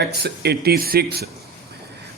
x86،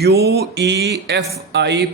UEFI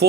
2